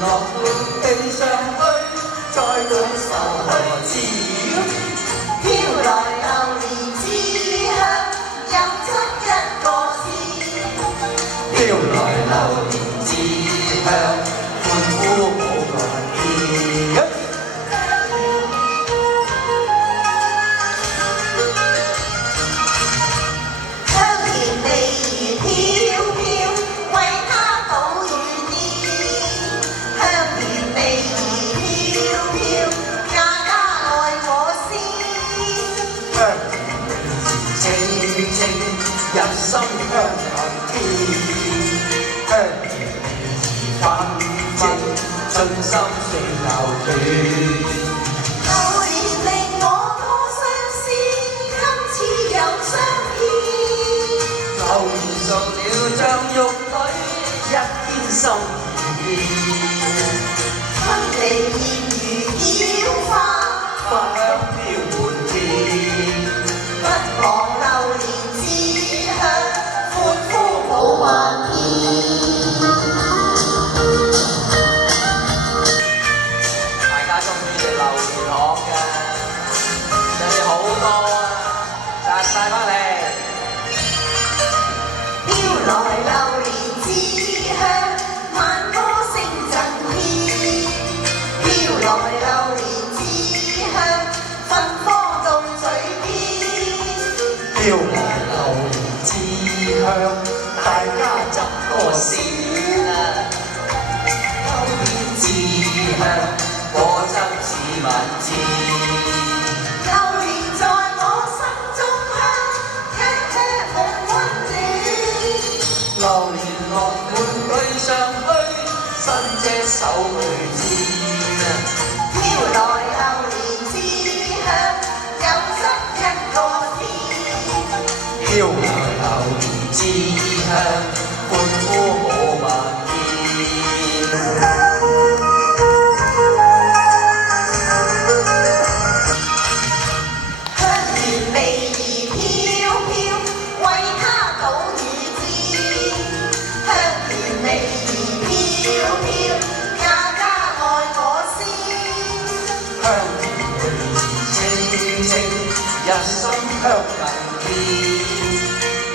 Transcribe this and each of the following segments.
樂滿地上去，再舉手何止？飄來榴蓮之香，有出一個詩。飄來榴蓮之香，歡呼舞來跳。香甜味如飄飄，為它倒雨啲。香甜味如飄飄，家家愛我先。香甜味清清，入心香噴天。香甜味反正，盡心水流斷。榴蓮令我多相思，今次又相見。榴蓮熟了像玉女，一邊心如煙。分離現如嬌花，花香飄滿天。不忘榴蓮之香，歡呼舞漫天。大家中意食榴蓮殼㗎，真係好多啊！摘晒返嚟。飄來榴蓮之香，萬歌聲震天。飄來榴蓮之香，芬芳到嘴邊。飄來榴蓮之香，大家執多先啊！榴蓮之香，果汁似蜜餞。榴蓮在我心中香，一吃夢溫暖。榴蓮落滿地上去，伸隻手去沾。飄來榴蓮之香，有出一個天。飄來榴蓮之香，歡呼舞漫天。香甜味兒飄飄，為它倒雨天。香甜味兒飄飄，家家愛我先。香甜味清清，入心香近天。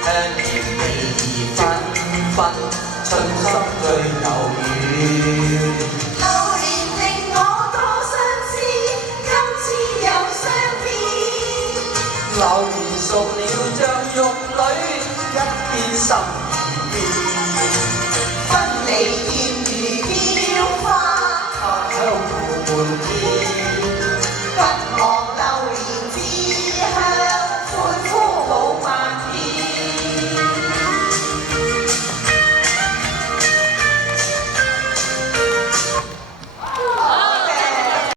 香甜味紛紛，春心最柔軟。